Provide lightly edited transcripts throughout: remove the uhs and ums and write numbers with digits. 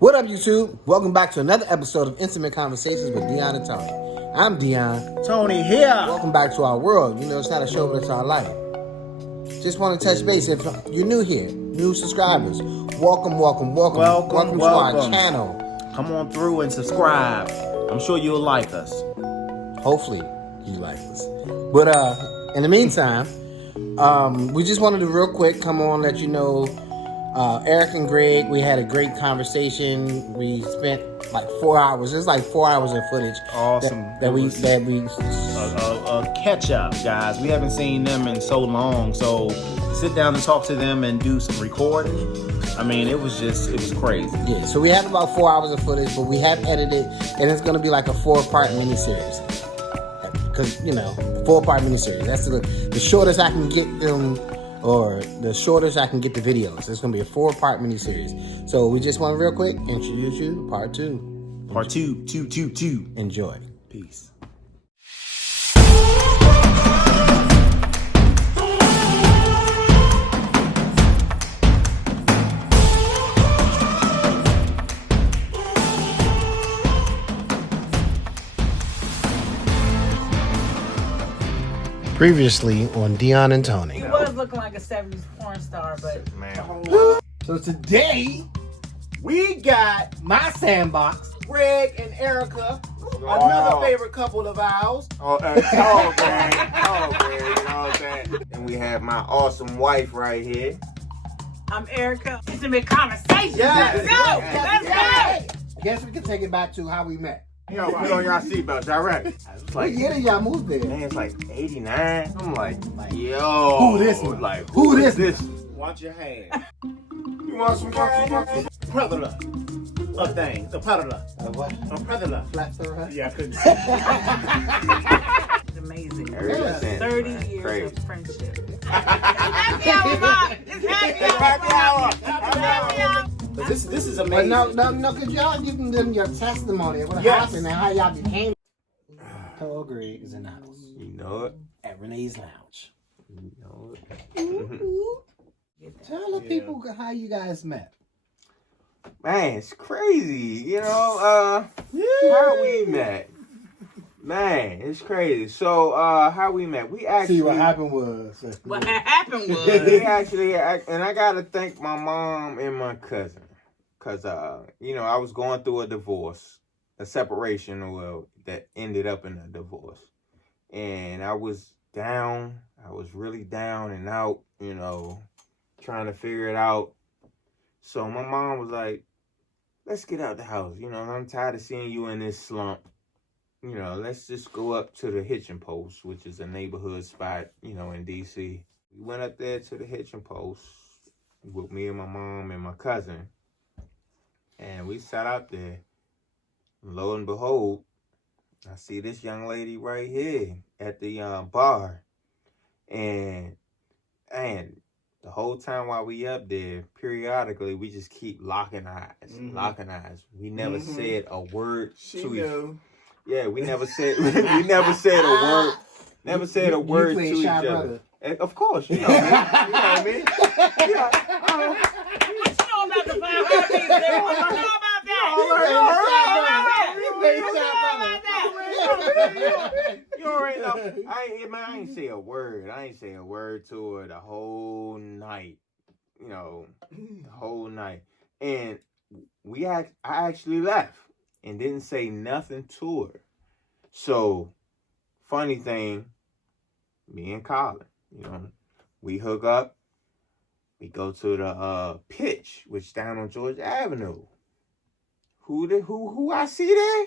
What up, YouTube? Welcome back to another episode of Intimate Conversations with Dion and Tony. I'm Dion. Tony here. Welcome back to our world. You know, it's not a show, but it's our life. Just want to touch base. If you're new here, new subscribers, welcome to our channel. Come on through and subscribe. I'm sure you'll like us. Hopefully, you like us. But in the meantime, we just wanted to real quick come on, let you know. Eric and Greg, we had a great conversation. We spent like 4 hours. It's like 4 hours of footage. Awesome. That catch up, guys. We haven't seen them in so long, so sit down and talk to them and do some recording. I mean, it was crazy. Yeah. So we have about 4 hours of footage, but we have edited, and it's going to be like a 4-part miniseries. Because 4-part miniseries. That's the shortest I can get them. Or the shortest I can get the videos. It's going to be a 4-part miniseries. So we just want to real quick introduce you to part 2. Part 2. Enjoy. Peace. Previously on Dion and Tony. He was looking like a 70s porn star, but So today we got my sandbox, Greg and Erika, another favorite couple of ours. Man. You know what I'm saying? And we have my awesome wife right here. I'm Erika. Intimate conversation. Yes. Let's go. Let's go. I guess we can take it back to how we met. Yo, put on y'all seatbelts direct. It's What year did y'all move there? man, it's like 89. I'm like, yo. Who this one? Like, Who is this? Watch your hand. You want some gas? Predator. What thing? The predator. A what? A predator. Flat throat? Yeah, I couldn't. It's amazing. Ever since, 30 man. years Crazy. of friendship. Happy hour, Bob. It's happy hour. Happy hour. This is But amazing. no, could y'all give them your testimony of what Yes. happened and how y'all became? Hello, Greg is in the house You know it. at Renee's Lounge. You know it. Tell the people how you guys met. Man, it's crazy. How we met. Man, it's crazy. So, how we met. We actually... See, what happened was... What happened was... We actually, and I gotta thank my mom and my cousin, cause I was going through a divorce, a separation, that ended up in a divorce, and I was down. I was really down and out, trying to figure it out. So my mom was like, "Let's get out the house. I'm tired of seeing you in this slump. Let's just go up to the hitching post, which is a neighborhood spot, in DC." We went up there to the hitching post with me and my mom and my cousin. And we sat out there. Lo and behold, I see this young lady right here at the bar. And the whole time while we up there, periodically, we just keep locking eyes. We never said a word to each other. Yeah, we never said a word. Never said a word to each other. Of course, you know what I mean. What you know about the 5 heartbeats? What you know about that? You already know. I ain't say a word. I ain't say a word to her the whole night. The whole night. And I actually left and didn't say nothing to her. So, funny thing, me and Colin, we hook up. We go to the pitch, which down on Georgia Avenue. Who I see there?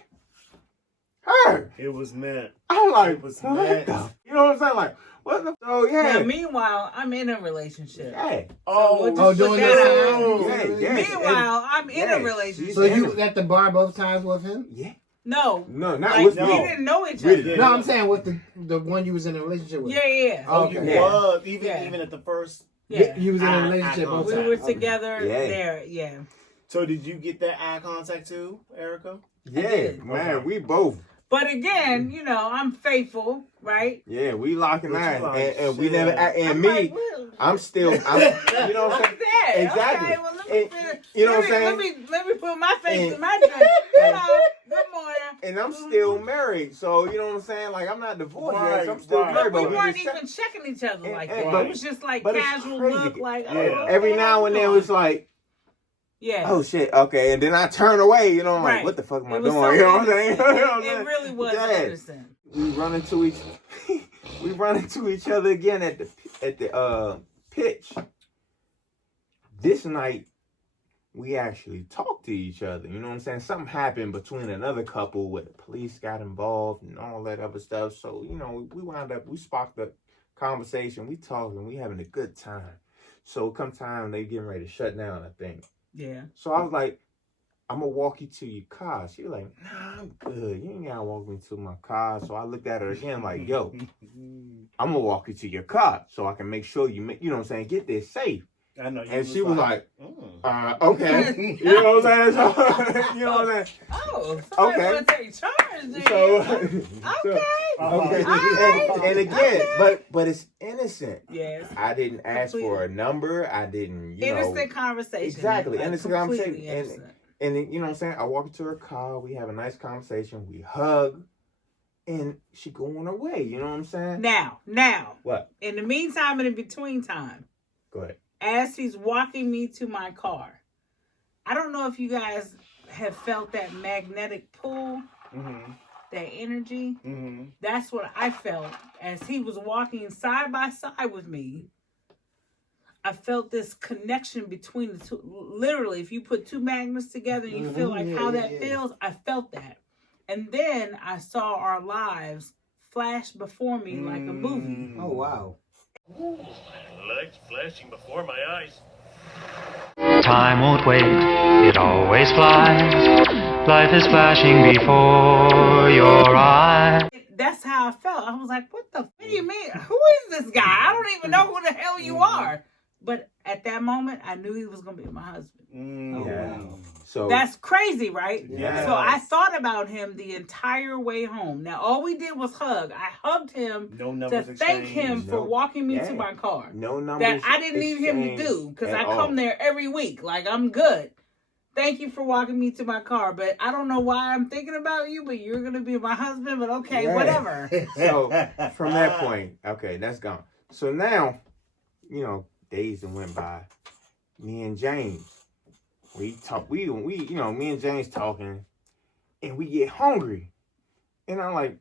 Her. It was meant. I'm like, It was what meant. the? You know what I'm saying? Like, what the? Oh yeah. Now, meanwhile, I'm in a relationship. Yeah. We'll just put that out. Yeah. Meanwhile, I'm in a relationship. So you at the bar both times with him? Yeah. No, No, not like, with we me. didn't know each We other. didn't. No, I'm saying with the one you was in a relationship with. Yeah. Oh, You okay. was even Yeah. even at the first. Yeah. You was in a relationship both We times. were together Yeah. there. Yeah. So did you get that eye contact too, Erika? Yeah, did. man. Okay. We both But again, you know, I'm faithful, right? Yeah, we locking eyes, like, and we never. And I'm me, like, well, I'm still. you know what I'm saying? like that. Exactly. Okay, well, let me And, finish. you know what I'm saying? Let me put my face And- in my drink. Hello, good morning. And I'm still married, so you know what I'm saying. Like I'm not divorced yet, so I'm still Right. married. But we we weren't just even checking each other like and- that. but- It was just like but it's casual crazy. look, like, Yeah. oh, okay, every now and then it was like, yeah. oh shit, okay, and then I turn away. You know, I'm Right. like, what the fuck am I It doing? was so You know what I'm saying? innocent. You know what I'm It saying? really was Yeah. innocent. We run into each. We run into each other again at the pitch. This night, we actually talked to each other. You know what I'm saying? Something happened between another couple where the police got involved and all that other stuff. So, you know, we sparked the conversation. We talking, we having a good time. So come time, they getting ready to shut down, I think. Yeah. So I was like, I'm going to walk you to your car. She was like, nah, I'm good. You ain't got to walk me to my car. So I looked at her again like, yo, I'm going to walk you to your car so I can make sure you know what I'm saying, get there safe. I know. And she was like, mm. okay. You know what I'm saying? So, you know what I'm saying? Oh, Okay. okay. Take charge then. So, Okay. okay. Alright. And again, but it's innocent. Yes. I didn't ask for a number. I didn't, you know. Innocent conversation. Exactly. Like, Innocent completely conversation. innocent. And then, you know what I'm saying? I walk into her car. We have a nice conversation. We hug. And she going away. You know what I'm saying? Now. What? In the meantime and in between time, Go ahead. as he's walking me to my car, I don't know if you guys have felt that magnetic pull, Mm-hmm. that energy. Mm-hmm. That's what I felt as he was walking side by side with me. I felt this connection between the two. Literally, if you put two magnets together and you feel like how that feels, I felt that. And then I saw our lives flash before me like a movie. Oh wow. Lights flashing before my eyes. Time won't wait, it always flies. Life is flashing before your eyes. That's how I felt. I was like, what do you mean? Who is this guy? I don't even know who the hell you are. But at that moment, I knew he was going to be my husband. Mm. Yeah. So That's crazy, right? Yeah. So I thought about him the entire way home. Now, all we did was hug. I hugged him No to numbers thank exchanged. him for No. walking me Yeah. to my car. no numbers. That I didn't need him to do exchanged because at I all. come there every week. Like, I'm good. Thank you for walking me to my car. But I don't know why I'm thinking about you, but you're going to be my husband. But okay, Yeah. whatever. So from that point, okay, that's gone. So now, you know, days that went by. Me and James, we talk. We you know, me and James talking, and we get hungry, and I'm like,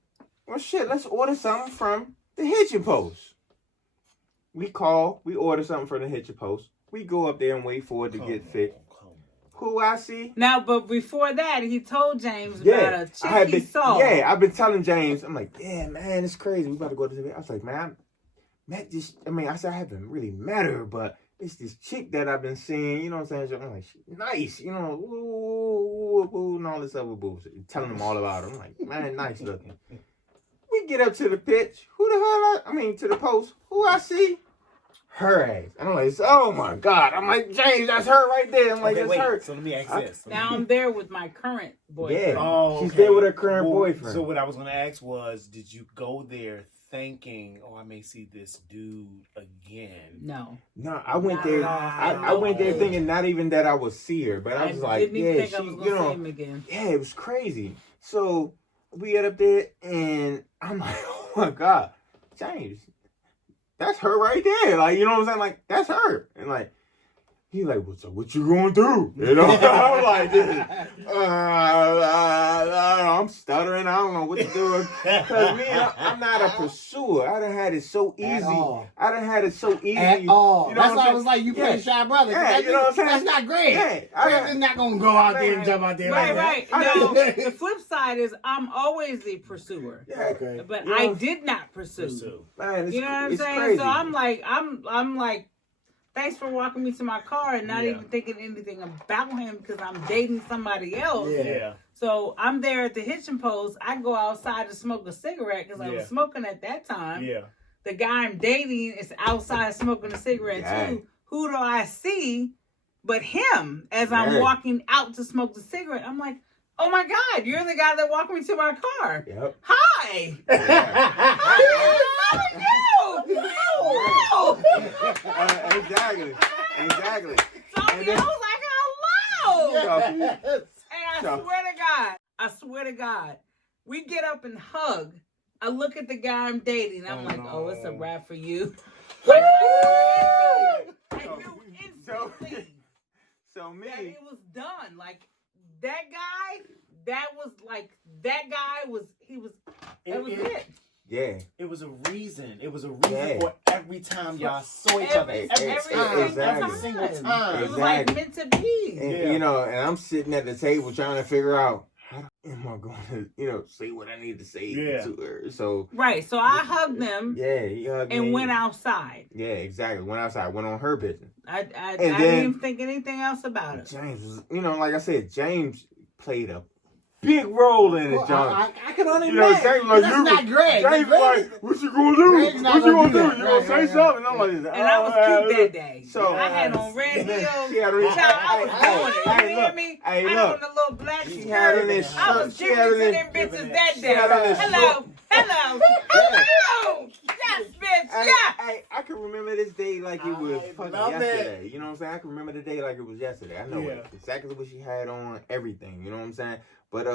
well, shit, let's order something from the Hitching Post. We order something from the Hitching Post. We go up there and wait for it to get fit. Who I see? Now, but before that, he told James about a chick he saw. Yeah, I've been telling James. I'm like, yeah, man, it's crazy. We about to go to the. I was like, man, I met this. I said I haven't really met her, but it's this chick that I've been seeing. You know what I'm saying? I'm like, she's nice. You know, woo, and all this other bullshit. Telling them all about her. I'm like, man, nice looking. We get up to the pitch. Who the hell? To the post. Who I see? Her ass. And I'm like, oh my God. I'm like, James, that's her right there. I'm like, Okay, that's wait. her. So let me ask this. Now I'm there with my current boyfriend. Yeah. Oh, She's okay. there with her current Well, boyfriend. So what I was going to ask was, did you go there thinking, oh, I may see this dude again? No. No, I went Not there. at all. I went there thinking not even that I would see her, but I was like, didn't even yeah, think I she, was you going to see know, him again. yeah, it was crazy. So we get up there, and I'm like, oh my God, James, that's her right there. Like, you know what I'm saying? Like, that's her. And like, he like, what you going through? You know? I'm like, I'm stuttering. I don't know what to do. Because me, I'm not a pursuer. I done had it so easy. At all. I done had it so easy. At all. You know That's what why I I'm was saying? like, you Yeah. play Shy Brother. Yeah, you know what I'm saying? That's not great. Yeah, Chris is not going to go out there and jump out there Right, like right. that. No, the flip side is I'm always the pursuer. Yeah. Okay. But You I know- did not pursue. Man, it's, You know what I'm it's saying? crazy. So I'm like, thanks for walking me to my car and not Yeah. even thinking anything about him because I'm dating somebody else. Yeah. So I'm there at the Hitching Post. I go outside to smoke a cigarette because I Yeah. was smoking at that time. Yeah. The guy I'm dating is outside smoking a cigarette Yeah. too. Who do I see but him as I'm Yeah. walking out to smoke the cigarette? I'm like, Oh my God, you're the guy that walked me to my car. Yep. Hi. Exactly. So I was like, hello. And I swear to God, we get up and hug. I look at the guy I'm dating. I'm like, oh, it's a wrap for you. I knew instantly So me, that it was done. Like that guy was it. yeah. It was a reason. Yeah. For every time y'all saw each other. Every single time. It was like meant to be. And, you know, and I'm sitting at the table trying to figure out how am I going to, you know, say what I need to say to her. So right. So I hugged them. Yeah, he hugged and me. went outside. Yeah, exactly. Went outside. Went on her business. I didn't even think anything else about it. James was, you know, like I said, James played a big role in it, John. I can only you know, imagine. James like, That's not Greg. James like, what you gonna do? Greg's What not you gonna gonna do do? that. You gonna say something? I'm like, And I was cute that day. So I had on red heels. I was doing it. You hear me? I had on a little black She had on this shirt. I was shirt. giving it to them bitches that day. Hello. Yes, bitch. Yeah. I can remember this day like it was fucking yesterday. You know what I'm saying? I can remember the day like it was yesterday. I know exactly what she had on, everything. You know what I'm saying? But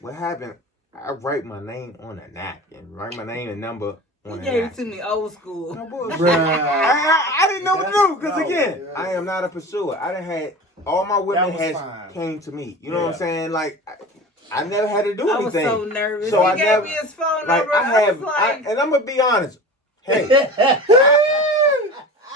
what happened? I write my name on a napkin, write my name and number on a napkin. You gave it to me old school. No bullshit. I didn't know what to do because again, I am not a pursuer. I done had all my women came to me. You know what I'm saying? Like I never had to do anything. I was so nervous. So he gave me his phone number. And I'm gonna be honest. Hey.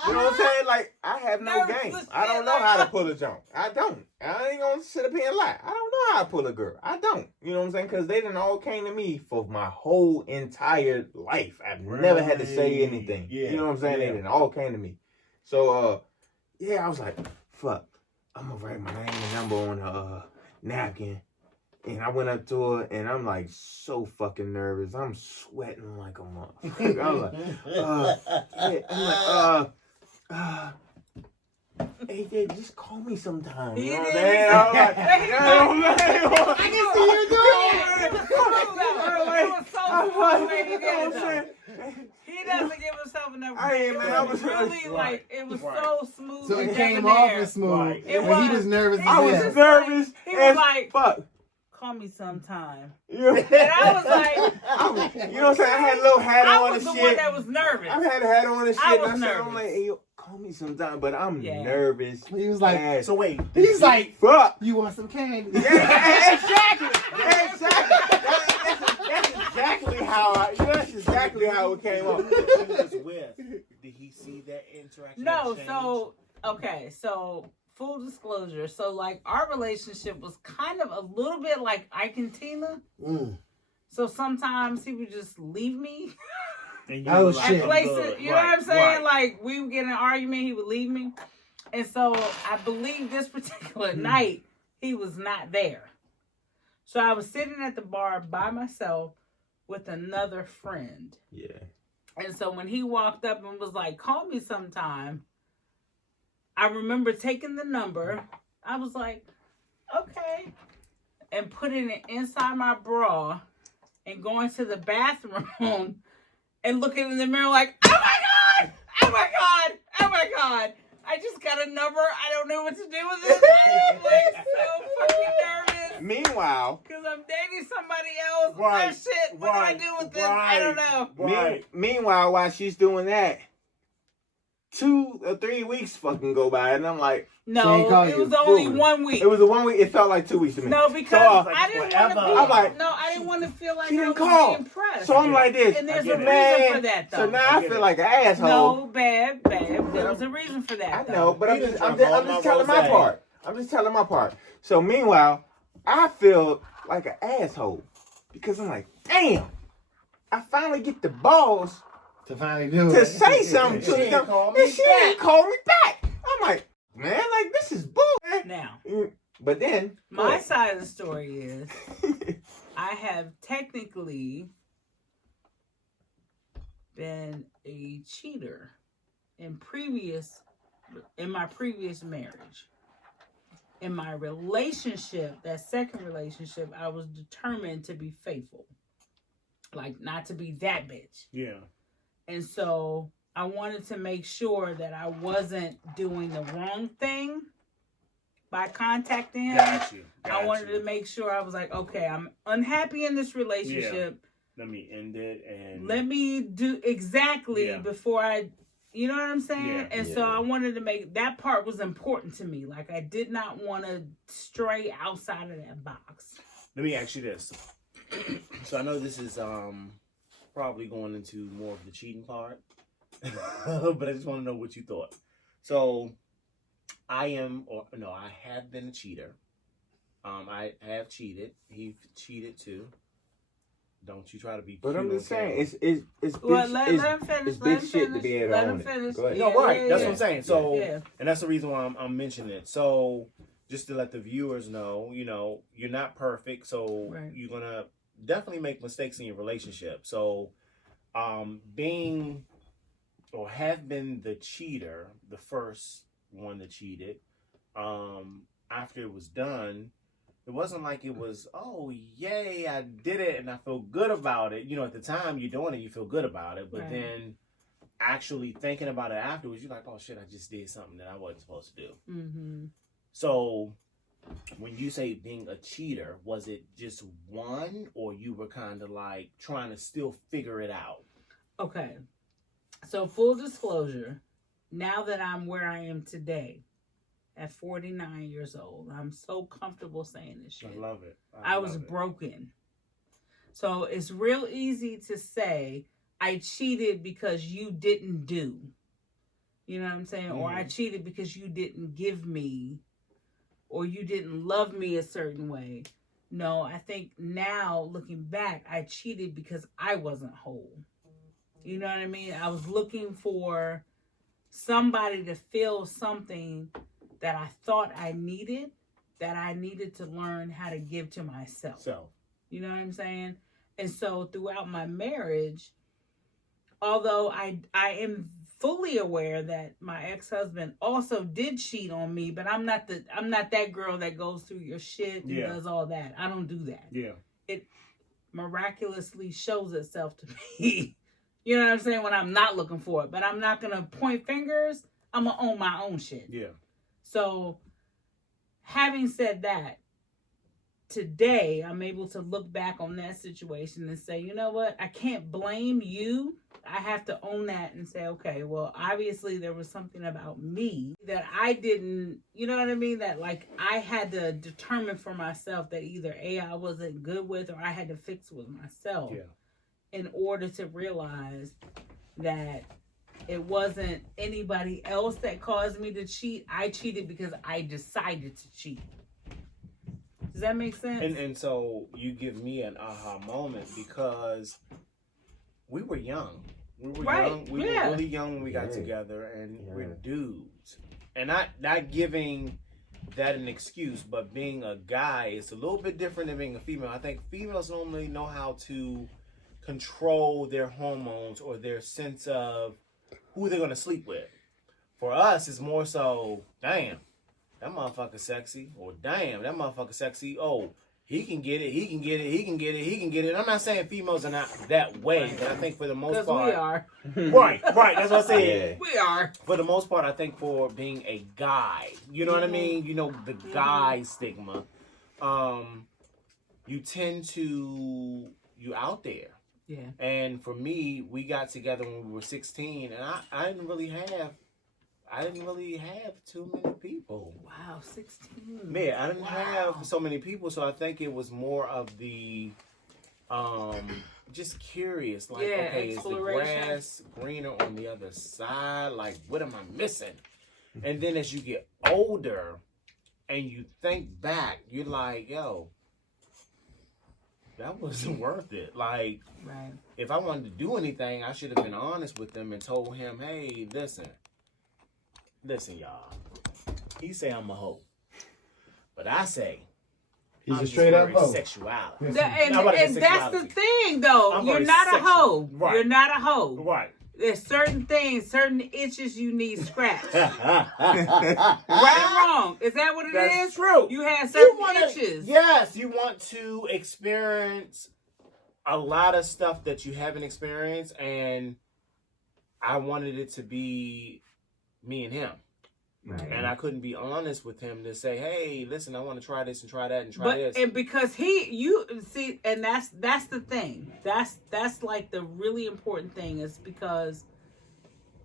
You know what I'm saying? Like, I have no game. I don't know how to pull a jump. I don't. I ain't gonna sit up here and lie. I don't know how to pull a girl. I don't. You know what I'm saying? Because they done all came to me for my whole entire life. I've never had to say anything. Yeah. You know what I'm saying? They done all came to me. So, I was like, fuck. I'm gonna write my name and number on a napkin. And I went up to her, and I'm like so fucking nervous. I'm sweating like a motherfucker. Hey, just call me sometime. You know what I'm saying? I can see you doing it. It was so smooth when he did it. He doesn't give himself enough credit. I was really like, it was so smooth. So it came off as smooth. It was. He was nervous. I was nervous. He was like, fuck. Call me sometime. Yeah. And I was like, you know what I'm saying? I had a little hat on and shit. I was the one that was nervous. I had a hat on and shit. I was and nervous. I'm like, hey, yo, call me sometime, but I'm nervous. He was like, so wait. He's like, fuck. You want some candy? Yeah, exactly. That's exactly how that's exactly how it came up. Did he see that interaction? No, so full disclosure, so like our relationship was kind of a little bit like Ike and Tina. So sometimes he would just leave me shit. at places. You know what I'm saying? Like we would get in an argument, he would leave me. And so I believe this particular night he was not there. So I was sitting at the bar by myself with another friend. Yeah. And so when he walked up and was like, call me sometime, I remember taking the number. I was like, okay. And putting it inside my bra and going to the bathroom and looking in the mirror like, oh my God! Oh my God! Oh my God! I just got a number. I don't know what to do with it. I am like so fucking nervous. Meanwhile, because I'm dating somebody else. Right. Oh shit! What do I do with this? I don't know. Meanwhile, while she's doing that, 2 or 3 weeks fucking go by, and I'm like, no, it was only 1 week. It was a 1 week. It felt like 2 weeks to me. No, because I didn't want to be. I'm like, no, I didn't want to feel like she didn't I was call. being pressed. So I'm like this, and there's a reason for that, though. So now I feel like an asshole. No, babe, there was a reason for that. I know, but I'm just telling my part. I'm just telling my part. So meanwhile, I feel like an asshole because I'm like, damn, I finally get the balls to finally do to it. say something to them, and she didn't call me back. I'm like, man, like this is bull. Now, but then my side of the story is, I have technically been a cheater in my previous marriage. In my relationship, that second relationship, I was determined to be faithful. Like, not to be that bitch. Yeah. And so I wanted to make sure that I wasn't doing the wrong thing by contacting him. Got you. I wanted to make sure I was like, okay, I'm unhappy in this relationship. Yeah. Let me end it and let me do exactly before I, you know what I'm saying? Yeah. And so I wanted to make that part was important to me. Like, I did not want to stray outside of that box. Let me ask you this. So I know this is probably going into more of the cheating part, but I just want to know what you thought. So I have been a cheater. I have cheated. He cheated too. Don't you try to be. But I'm just saying, it's well, let him finish. It's big shit to be able to own it. Go ahead. No, right. That's what I'm saying. So, yeah. And that's the reason why I'm mentioning it. So, just to let the viewers know, you're not perfect. So, you're going to definitely make mistakes in your relationship. So, being or have been the cheater, the first one that cheated, after it was done, it wasn't like it was, oh, yay, I did it and I feel good about it. At the time you're doing it, you feel good about it. But then actually thinking about it afterwards, you're like, oh, shit, I just did something that I wasn't supposed to do. Mm-hmm. So when you say being a cheater, was it just one, or you were kind of like trying to still figure it out? Okay. So full disclosure, now that I'm where I am today, at 49 years old, I'm so comfortable saying this shit. I love it. I was broken. So it's real easy to say, I cheated because you didn't do. You know what I'm saying? Mm-hmm. Or I cheated because you didn't give me, or you didn't love me a certain way. No, I think now, looking back, I cheated because I wasn't whole. You know what I mean? I was looking for somebody to feel something that I thought I needed, that I needed to learn how to give to myself. So, you know what I'm saying? And so throughout my marriage, although I am fully aware that my ex-husband also did cheat on me, but I'm not that girl that goes through your shit and does all that. I don't do that. Yeah. It miraculously shows itself to me. You know what I'm saying? When I'm not looking for it. But I'm not going to point fingers. I'm going to own my own shit. Yeah. So, having said that, today I'm able to look back on that situation and say, you know what? I can't blame you. I have to own that and say, okay, well, obviously there was something about me that I didn't, you know what I mean? That like I had to determine for myself that either A, I wasn't good with, or I had to fix with myself in order to realize that it wasn't anybody else that caused me to cheat. I cheated because I decided to cheat. Does that make sense? And so you give me an aha moment because we were young. We were young. We were really young when we got together, and we're dudes. And not giving that an excuse, but being a guy is a little bit different than being a female. I think females normally know how to control their hormones or their sense of who they're going to sleep with. For us, it's more so, damn, that motherfucker sexy. Or damn, that motherfucker sexy. Oh, he can get it, he can get it, he can get it, he can get it. I'm not saying females are not that way, but I think for the most part. We are. Right, that's what I said. We are. For the most part, I think for being a guy, you know what I mean? You know, the guy stigma. You tend to, you out there. Yeah. And for me, we got together when we were 16, and I didn't really have too many people. Wow, 16. Man, I didn't have so many people, so I think it was more of the just curious, like, okay, is the grass greener on the other side? Like, what am I missing? And then as you get older and you think back, you're like, yo, that wasn't worth it. Like, if I wanted to do anything, I should have been honest with them and told him, hey, listen, y'all. He say I'm a hoe, but I say he's I'm a straight up hoe. Sexuality. And that's the thing, though. You're not a hoe. Right. You're not a hoe. Right. There's certain things, certain itches you need scratched. Right or wrong? Is that what it is? That's true. You have certain itches. Yes, you want to experience a lot of stuff that you haven't experienced, and I wanted it to be me and him. Right. And I couldn't be honest with him to say, "Hey, listen, I want to try this and try that and try this." And because and that's the thing. That's like the really important thing is because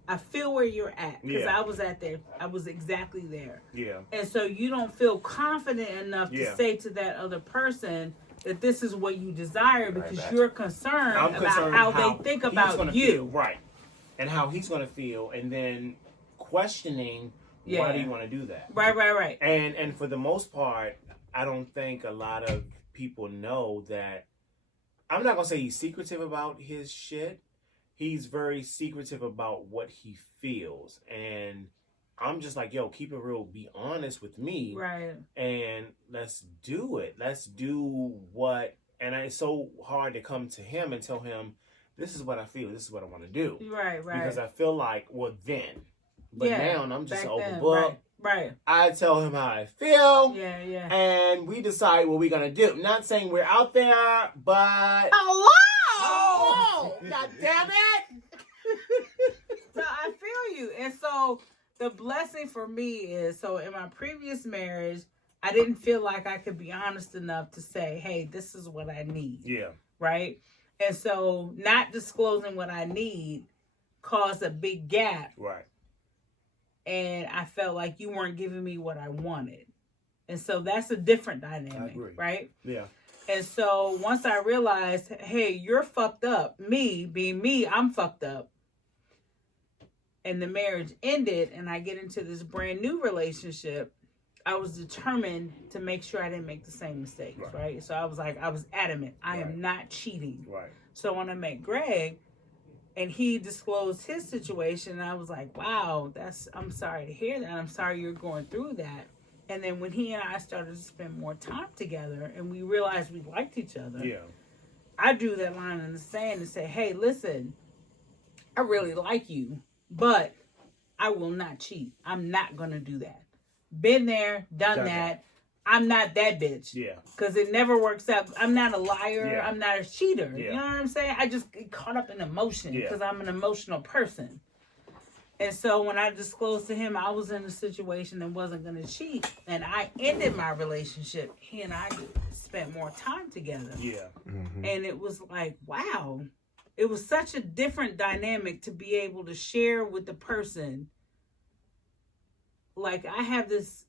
I feel where you're at because I was exactly there. Yeah. And so you don't feel confident enough to say to that other person that this is what you desire because you're concerned about how they think about you, feel, right? And how he's going to feel, and then questioning. Yeah. Why do you want to do that? Right. And for the most part, I don't think a lot of people know that. I'm not going to say he's secretive about his shit. He's very secretive about what he feels. And I'm just like, yo, keep it real. Be honest with me. Right. And let's do it. Let's do what. And it's so hard to come to him and tell him, this is what I feel. This is what I want to do. Right. Because I feel like, well, then. But now I'm just overbooked. Right. I tell him how I feel. Yeah. And we decide what we're going to do. Not saying we're out there, but... Hello! God damn it! So I feel you. And so the blessing for me is, so in my previous marriage, I didn't feel like I could be honest enough to say, hey, this is what I need. Yeah. Right? And so not disclosing what I need caused a big gap. Right. And I felt like you weren't giving me what I wanted. And so that's a different dynamic, right? Yeah. And so once I realized, hey, you're fucked up. Me, being me, I'm fucked up. And the marriage ended and I get into this brand new relationship, I was determined to make sure I didn't make the same mistakes, right? So I was adamant. I am not cheating. Right. So when I met Greg, and he disclosed his situation, and I was like, wow, I'm sorry to hear that. I'm sorry you're going through that. And then when he and I started to spend more time together and we realized we liked each other, I drew that line in the sand and said, hey, listen, I really like you, but I will not cheat. I'm not going to do that. Been there, done that. I'm not that bitch. Yeah. Because it never works out. I'm not a liar. Yeah. I'm not a cheater. Yeah. You know what I'm saying? I just get caught up in emotion because I'm an emotional person. And so when I disclosed to him I was in a situation that wasn't going to cheat and I ended my relationship, he and I spent more time together. Yeah. Mm-hmm. And it was like, wow. It was such a different dynamic to be able to share with the person. Like, I have this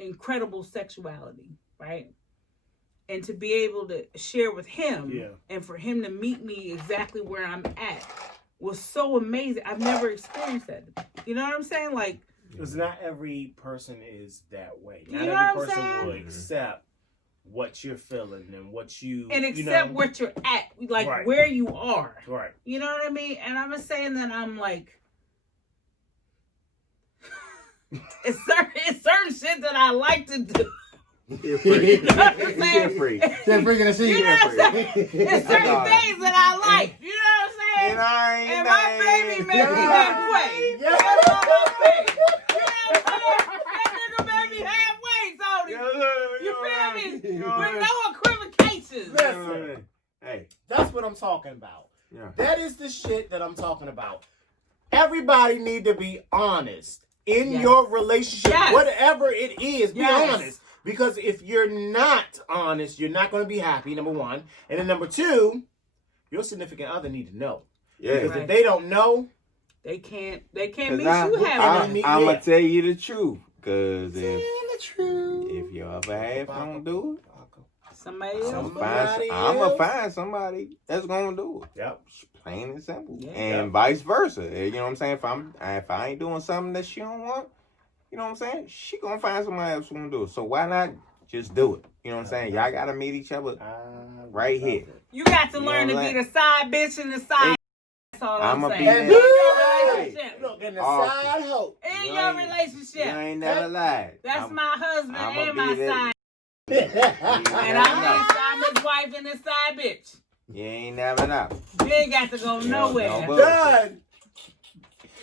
incredible sexuality, right? And to be able to share with him and for him to meet me exactly where I'm at was so amazing. I've never experienced that. You know what I'm saying? Like, because not every person is that way. You not know every what I'm person saying? will accept what you're feeling and what you and accept what you're at, like where you are. Right. You know what I mean? And I'm just saying that I'm like, it's certain shit that I like to do. You're free. You know what I'm saying? You're free. They're bringing us in. You know what I'm saying? It's certain things that I like. You know what I'm saying? And my baby made me halfway. That's all I'm saying. You know what I'm saying? That nigga made me halfway, Tony. You feel me? With no equivocations. Listen. Hey. That's what I'm talking about. Yeah. That is the shit that I'm talking about. Everybody need to be honest in your relationship, whatever it is. Be honest. Because if you're not honest, you're not going to be happy, number one. And then number two, your significant other need to know. Yeah. Because if they don't know, they can't meet you halfway. I'm going to tell you the truth. Because if your other half don't do it, somebody else. I'm going to find somebody that's going to do it. Yep. Plain and simple. Yeah. And vice versa. You know what I'm saying? If I ain't doing something that she don't want, you know what I'm saying? She gonna find somebody else who gonna do it. So why not just do it? You know what I'm saying? Y'all gotta meet each other right here. You got to learn to be the side bitch and the side. That's all I'm saying. In your relationship. Look, in the side hoe. In your relationship. You ain't never lied. That's my husband and my side. And I'm his wife and his side bitch. You ain't never know. You ain't got to go nowhere. Done.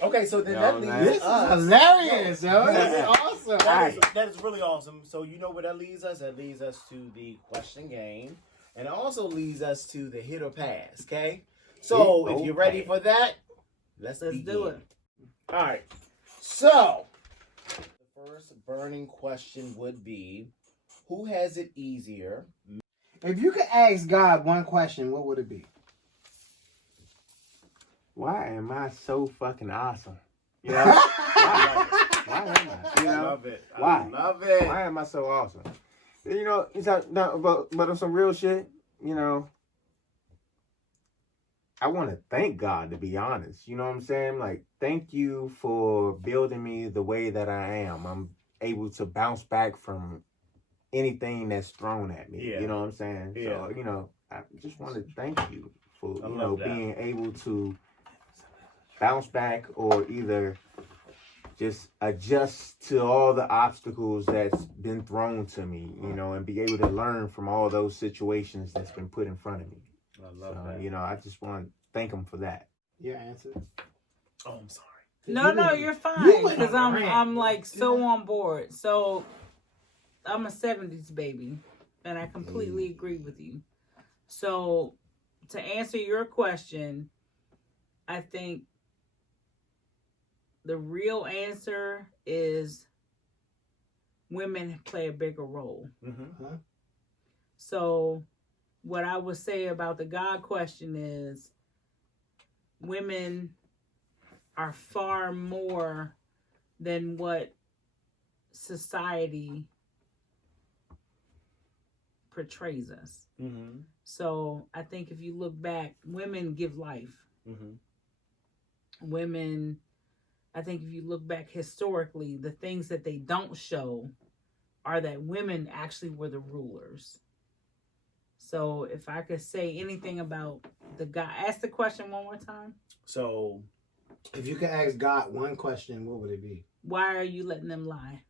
Okay, so then You that know, leaves man. This is us. hilarious, yo. This is awesome. That is really awesome. So you know where that leads us? That leads us to the question game. And it also leads us to the hit or pass, okay? So if you're ready for that, let's do it. All right. So the first burning question would be, who has it easier? If you could ask God one question, what would it be? Why am I so fucking awesome? You know? Why am I? You I know? love it. Why? I love it. Why am I so awesome? You know, it's not, but on some real shit, you know, I want to thank God, to be honest. You know what I'm saying? Like, thank you for building me the way that I am. I'm able to bounce back from anything that's thrown at me. Yeah. You know what I'm saying? Yeah. So, you know, I just want to thank you for, I you love know, that. being able to bounce back or either just adjust to all the obstacles that's been thrown to me, you know, and be able to learn from all those situations that's been put in front of me. I love that. You know, I just want to thank him for that. Your answer. Oh, I'm sorry. No, you're fine. You went Because on a rant. I'm like so on board. So I'm a 70s baby. And I completely agree with you. So to answer your question, I think the real answer is women play a bigger role. Mm-hmm. So what I would say about the God question is women are far more than what society portrays us. Mm-hmm. So I think if you look back, women give life. Mm-hmm. Women, I think if you look back historically, the things that they don't show are that women actually were the rulers. So if I could say anything about the God, ask the question one more time. So if you could ask God one question, what would it be? Why are you letting them lie?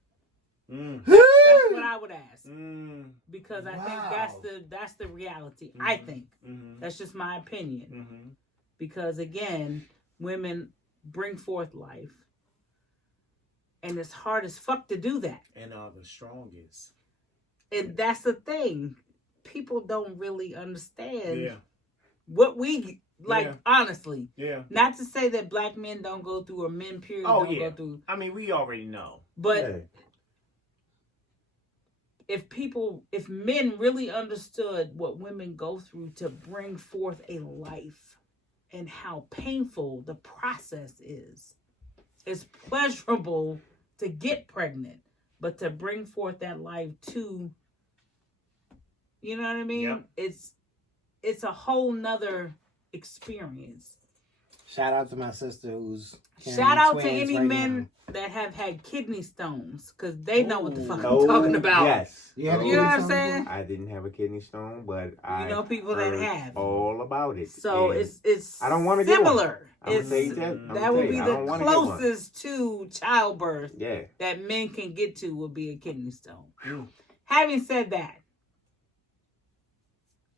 Mm. That's what I would ask. Because I think that's the reality. Mm-hmm. I think. Mm-hmm. That's just my opinion. Mm-hmm. Because again, women bring forth life. And it's hard as fuck to do that. And are the strongest. And that's the thing. People don't really understand what we like, honestly. Yeah. Not to say that black men don't go through or men period don't go through. I mean, we already know. But if men really understood what women go through to bring forth a life and how painful the process is, it's pleasurable to get pregnant, but to bring forth that life too, you know what I mean? Yep. It's a whole nother experience. Shout out to my sister who's Shout out to any right men now. that have had kidney stones, because they know what the fuck I'm talking about. Yes. You know what I'm saying? I didn't have a kidney stone, but I know people that have all about it. So and it's I don't want to similar. That would be the closest to childbirth that men can get to would be a kidney stone. Mm. Having said that,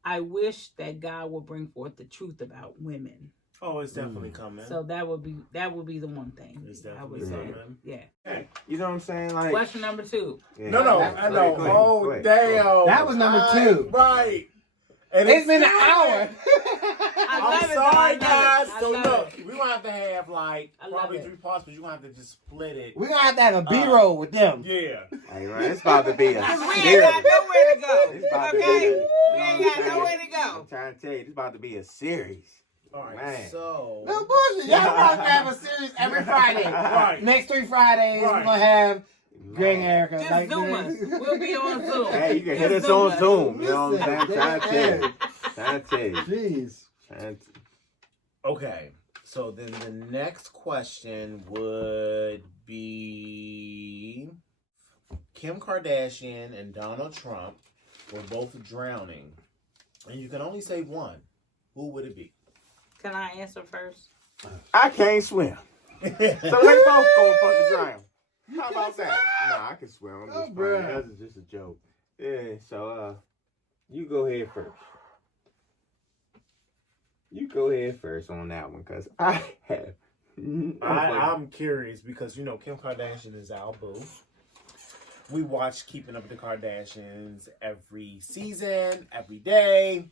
I wish that God would bring forth the truth about women. Oh, it's definitely coming. So that would be the one thing. It's I definitely would say. coming. Yeah. You know what I'm saying? Like Question number 2. Yeah. No, I know. Go ahead. Damn. That was number 2. Right. And It's been an hour. I'm sorry, guys. So love look, it. we're going to have to have like I love probably it. 3 parts, but you're going to have to just split it. We're going to have a B-roll with them. Yeah. Hey, right. It's about to be a Because we ain't series. got nowhere to go. It's about to be Okay? We you know ain't what got I'm saying? nowhere to go. I'm trying to tell you, it's about to be a series. All right. Man. So. No bullshit. Y'all about to have a series every Friday. Right. Next 3 Fridays, we're Right. going to have Greg Erika. Just Zoom us. We'll be on Zoom. Hey, you can Just hit us Zoom on Zoom. You know what I'm saying? I'm Listen, trying to tell you. Jeez. Okay. So then the next question would be Kim Kardashian and Donald Trump were both drowning, and you can only say one. Who would it be? Can I answer first? I can't swim. So they both gonna fucking drown. How about that? Nah, I can swim. I'm just bruh. playing. That's just a joke. Yeah, so you go ahead first. You go ahead first on that one, because I have I'm curious because Kim Kardashian is our boo. We watch Keeping Up with the Kardashians every season, every day.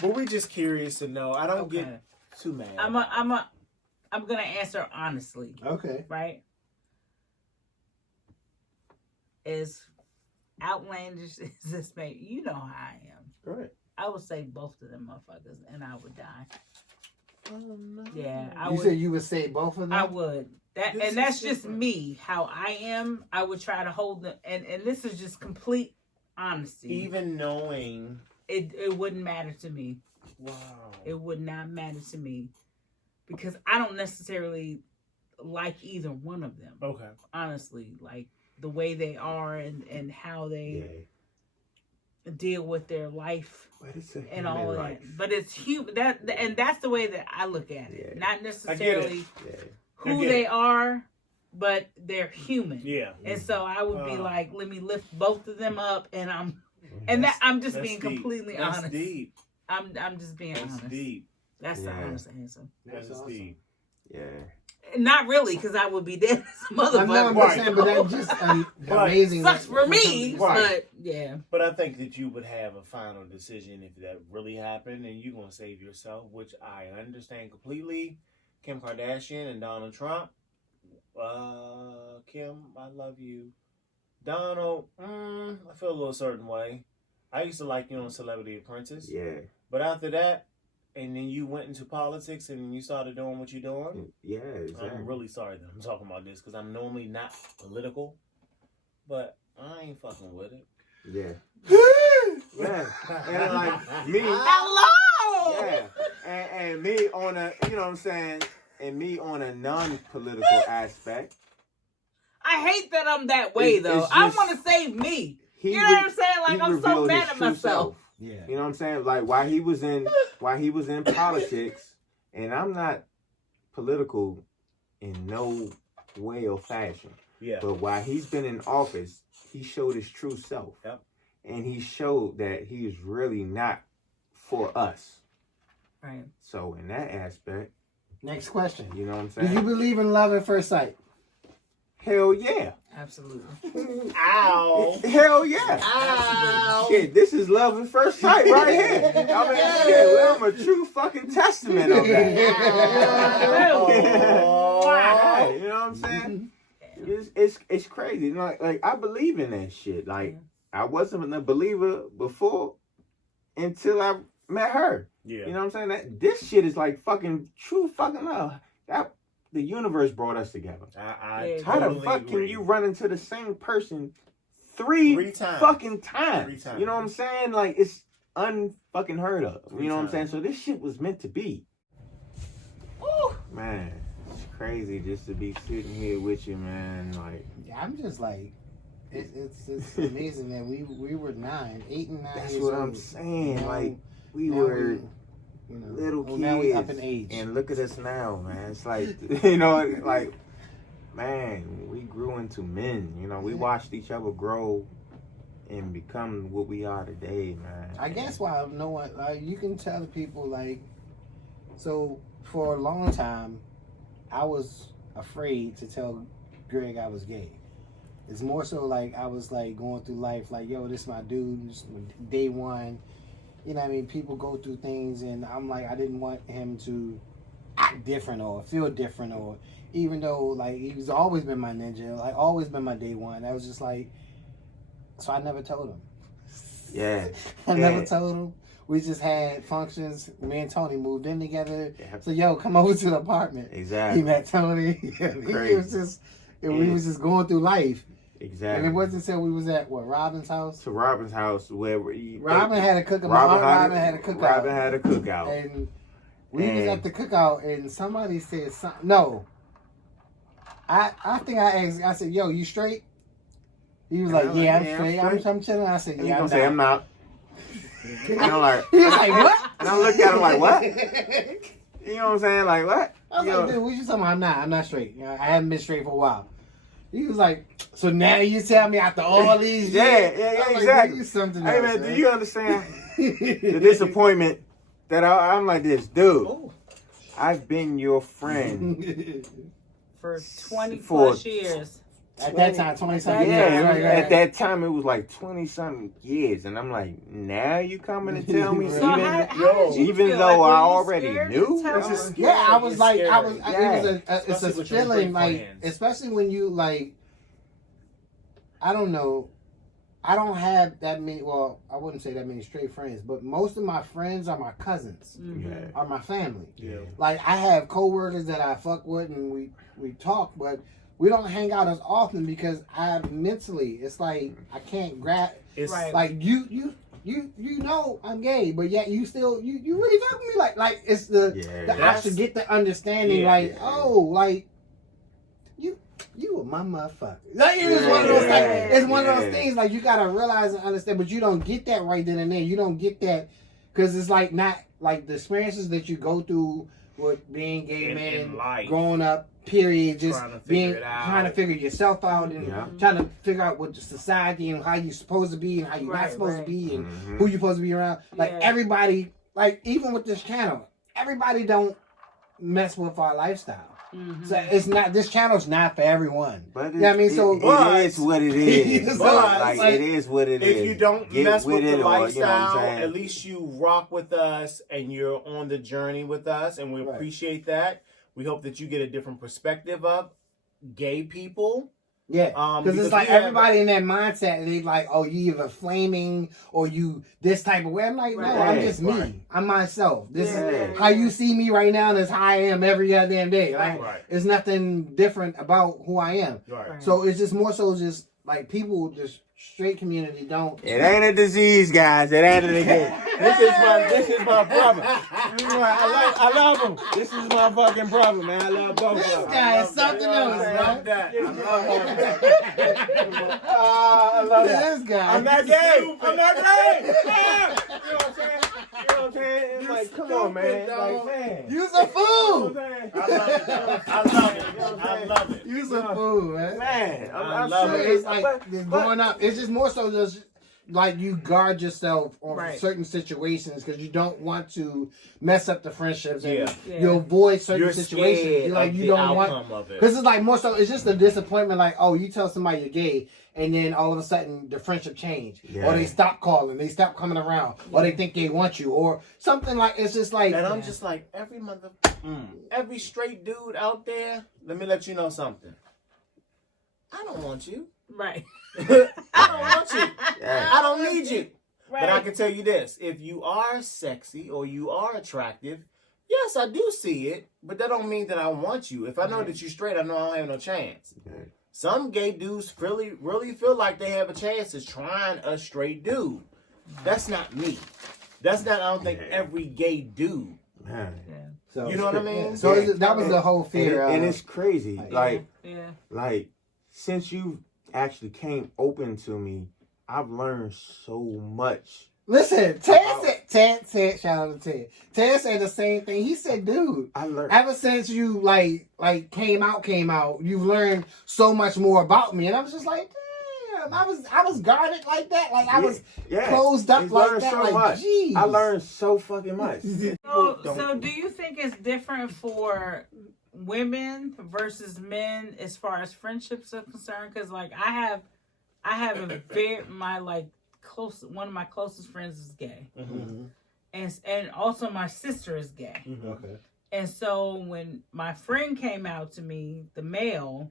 But we're just curious to know. I don't get too mad. I'm gonna answer honestly. Okay. Right? As outlandish as this may, you know how I am. Right. I would say both of them motherfuckers, and I would die. Oh no. Yeah, You said you would say both of them? I would. That's just me. How I am. I would try to hold them, and this is just complete honesty. Even knowing it wouldn't matter to me. Wow. It would not matter to me because I don't necessarily like either one of them. Okay. Honestly, like the way they are and how they deal with their life and all of that. But it's human. That's the way that I look at it. Not necessarily who they are, but they're human. Yeah. And so I would be like, let me lift both of them up, and I'm just being completely honest. That's deep. I'm just being honest. That's deep. That's the honest answer. That's awesome. deep. Yeah. Not really, because I would be dead as a motherfucker. I'm not saying, but that's just amazing. Sucks for me, Right. but yeah. But I think that you would have a final decision if that really happened, and you're gonna save yourself, which I understand completely. Kim Kardashian and Donald Trump. Kim, I love you. Donald, I feel a little certain way. I used to like you on Celebrity Apprentice. Yeah. But after that, and then you went into politics and you started doing what you're doing. Yeah, exactly. I'm really sorry that I'm talking about this because I'm normally not political, but I ain't fucking with it. Yeah. Yeah. And like me. Hello! Yeah. And me on a, you know what I'm saying? And me on a non-political aspect. I hate that I'm that way, though. I want to save me. You know what I'm saying? Like, I'm so mad at myself. Yeah. You know what I'm saying? Like while he was in politics, and I'm not political in no way or fashion. Yeah. But while he's been in office, he showed his true self. Yep. And he showed that he is really not for us. Right. So in that aspect. Next question. You know what I'm saying? Do you believe in love at first sight? Hell yeah. Absolutely. Ow. Hell yeah. Ow. Shit, this is love at first sight right here. I mean, shit, I'm a true fucking testament of that. Oh. You know what I'm saying? It's crazy. Like I believe in that shit. Like I wasn't a believer before until I met her. Yeah. You know what I'm saying? That this shit is like fucking true fucking love. The universe brought us together. I How totally the fuck agree. can you run into the same person three times. fucking times? 3 times. You know what I'm saying? Like it's unfucking heard of. 3 You know what I'm saying? times. So this shit was meant to be. Woo. Man, it's crazy just to be sitting here with you, man. Like I'm just like, it's amazing that we were 8 and 9 that's years what old. I'm saying. Now- like we now were you know, little kids. Now we up in age. And look at us now, man. It's like, you know, like, man, we grew into men. You know, we watched each other grow and become what we are today, man. I guess why no one, like, you can tell the people, like, so for a long time, I was afraid to tell Greg I was gay. It's more so like I was like going through life like, yo, this is my dude, this is day one. You know what I mean? People go through things and I'm like, I didn't want him to act different or feel different, or even though like he's always been my ninja, like always been my day one. I was just like, so I never told him. Yeah. I never told him. We just had functions. Me and Tony moved in together. Yeah. So yo, come over to the apartment. Exactly. He met Tony. It was just, we was just going through life. Exactly. And it wasn't until we was at Robin's house. To Robin's house where Robin had a cookout. Robin had a cookout. Robin had a cookout. And we was at the cookout and somebody said something. No. I think I asked, I said, yo, you straight? He was like, yeah, I'm straight. I'm chilling. I said, And yeah, gonna say, I'm not. And I'm like, he was like, what? And I looked at him like, what? You know what I'm saying? Like, what? I was like, dude, what you talking about? I'm not straight. You know, I haven't been straight for a while. He was like, so now you tell me after all these years? Yeah, like, exactly. Something Hey, else, man, do you understand the disappointment that I'm like this, dude? I've been your friend for 20 plus years. At that time, 20-something Yeah, years. Right. at that time it was like 20-something years, and I'm like, now you coming to tell me, So how did you even feel? though Like, I were you already scared knew. to tell her? Yeah, I was like, scary. It's a Especially with your feeling great like, friends. especially when you like, I don't know, I don't have that many. Well, I wouldn't say that many straight friends, but most of my friends are my cousins, are my family. Yeah. Like I have coworkers that I fuck with, and we talk, but we don't hang out as often because mentally, it's like I can't grab. It's Like you know I'm gay, but yet you still you really fuck with me like it's I should get the understanding like you are my motherfucker. Like it's one of those it's one of those things like you gotta realize and understand, but you don't get that right then and there. You don't get that because it's like not like the experiences that you go through with being gay in life. growing up. Period. Just Trying to trying to figure yourself out and trying to figure out what the society and how you're supposed to be and how you're not supposed to be and who you're supposed to be around. Like everybody, like even with this channel, everybody don't mess with our lifestyle. So it's not. This channel's not for everyone. But you know what I mean? So it is what it is. But it is what it is. If you don't mess with the lifestyle, at least you rock with us and you're on the journey with us, and we appreciate that. We hope that you get a different perspective of gay people. Yeah, because it's like everybody in that mindset, they like, oh, you either flaming or you this type of way. I'm like, no, I'm just me. I'm myself. This is how you see me right now, and it's how I am every other damn day. Like, there's nothing different about who I am. So it's just more so just like people, just straight community don't. It ain't a disease, guys. It ain't a disease. This is my brother. I love him. This is my fucking brother, man. I love both of them. This guy is something else, man. I love This guy. I'm not gay. I'm not gay. You know what I'm saying? You know what I'm saying? It's like, come on, man. Like, man. You's a fool. I love it. You's a fool, man. Man, I love it. It's like it's going up. It's just more so just like you guard yourself on certain situations because you don't want to mess up the friendships and you avoid certain situations. You don't want because it's like more so it's just a disappointment. Like, oh, you tell somebody you're gay and then all of a sudden the friendship change or they stop calling, they stop coming around, or they think they want you or something like it's just like. And I'm just like every straight dude out there. Let me let you know something. I don't want you. Right. I don't want you. I don't need you. Right. But I can tell you this. If you are sexy or you are attractive, yes, I do see it. But that don't mean that I want you. If I know that you're straight, I know I don't have no chance. Okay. Some gay dudes really feel like they have a chance of trying a straight dude. That's not me. That's not, I don't think, every gay dude. So, you know what I mean? So that was the whole fear. And it's crazy. Like, since you actually came open to me, I've learned so much. Listen, Ted said, shout out to Ted. Ted said the same thing. He said, dude, I learned ever since you like came out, you've learned so much more about me. And I was just like, damn, I was guarded like that. Like I was closed up like that. So like, much. Geez. I learned so fucking much. So do you think it's different for women versus men as far as friendships are concerned? Because like I have a very one of my closest friends is gay, and also my sister is gay. Okay. And so when my friend came out to me, the male,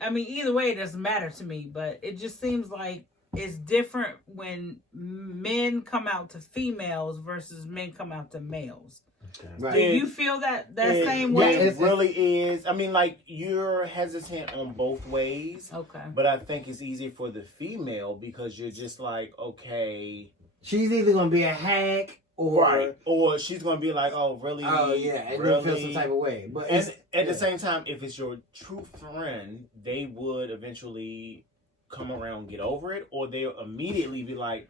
I mean either way it doesn't matter to me, but it just seems like it's different when men come out to females versus men come out to males. Okay. Right. Do you feel that same way? It really is. I mean, like, you're hesitant on both ways. Okay. But I think it's easier for the female because you're just like, okay. She's either going to be a hack or she's going to be like, oh, really? Oh, yeah. And really? Feel some type of way. But at the same time, if it's your true friend, they would eventually come around and get over it, or they'll immediately be like,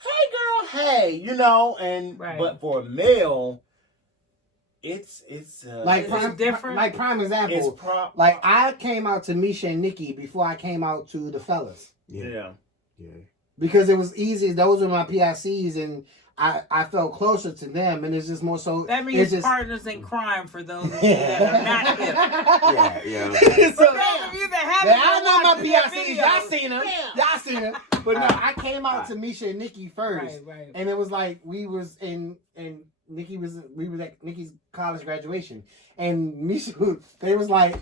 hey, girl, hey, you know? And but for a male, it's different. Like prime example, like I came out to Misha and Nikki before I came out to the fellas. Yeah. Because it was easy. Those were my PICs, and I felt closer to them, and it's just more so. That means just, partners in crime for those of you that are not hip. Yeah. So, For those of you that haven't I know my been watching PICs. their Y'all seen them. Y'all seen them. But no, I came out to Misha and Nikki first, Right. and it was like we was in, and we was at Nikki's college graduation, and Misha, they was like,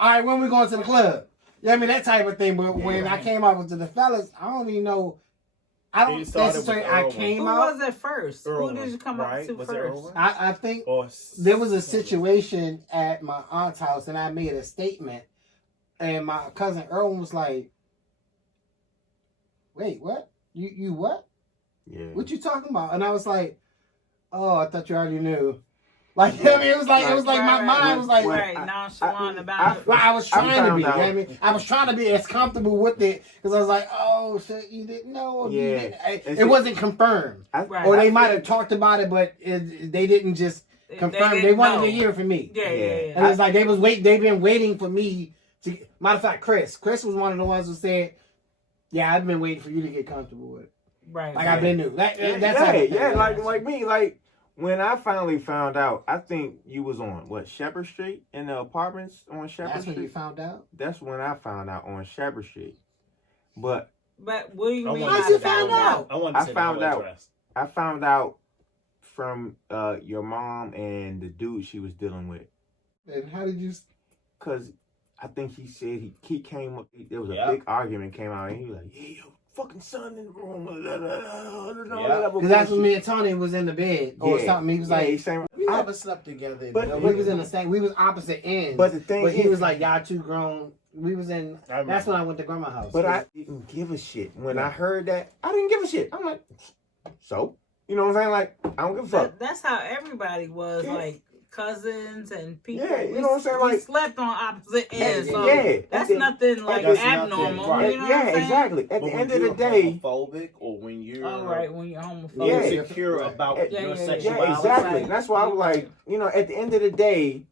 all right, when we going to the club? Yeah, I mean that type of thing. But when I came out with the fellas, I don't even know. I don't necessarily. I came out. Who was it first? Who did you come out to first? I think there was a situation at my aunt's house, and I made a statement, and my cousin Erwin was like, "Wait, what? You what? Yeah. What you talking about?" And I was like, "Oh, I thought you already knew." Like, I mean, it was like my mind was like, nonchalant about it. I was trying to be. You know what I mean, I was trying to be as comfortable with it because I was like, "Oh, shit, you didn't know." Yeah. You didn't. It wasn't confirmed, or they might have talked about it, but they didn't just confirm. They wanted to hear from me. Yeah. And it's like they've been waiting for me to. Matter of fact, Chris was one of the ones who said, "Yeah, I've been waiting for you to get comfortable with it." Right. Like I've been new. That's like me, like. When I finally found out, I think you was on Shepherd Street in the apartments on Shepherd Street. That's when you found out. That's when I found out on Shepherd Street. But what do you mean? How'd you find out? I found out from your mom and the dude she was dealing with. And how did you? Because I think he said he came up. There was a big argument came out, and he was like, "Yeah, yo, fucking son in the room." Because that's when me and Tony was in the bed or something. He was like, we never slept together. But we was in the same. We was opposite ends. But the thing he was like, "Y'all too grown." We was in. That's when I went to grandma's house. But I didn't give a shit when I heard that. I didn't give a shit. I'm like, so you know what I'm saying? Like, I don't give a fuck. That's how everybody was like. Cousins and people. Yeah, you know what I'm saying? We like, slept on opposite ends. So that's then, nothing like abnormal. Right. You know what I'm saying? Exactly. At the end of the day, homophobic or when you're when you're homophobic, insecure about your sexuality. Yeah, exactly. That's why I was like, at the end of the day,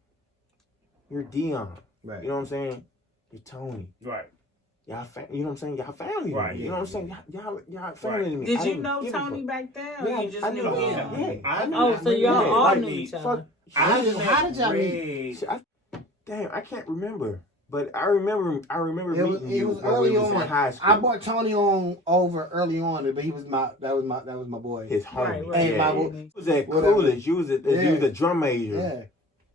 you're Dion. Right. You know what I'm saying? You're Tony. Right. Y'all, you know what I'm saying? Y'all family. Right. You know what I'm saying? Y'all family to me. Did you know Tony back then? Or you just knew him? Yeah. So y'all all knew each other. How did y'all meet? Damn, I can't remember. But I remember meeting you. It was early on. In high school. I brought Tony on over early on, but that was my boy. His homie. Right. And my He was at Coolidge. You was a drum major. Yeah.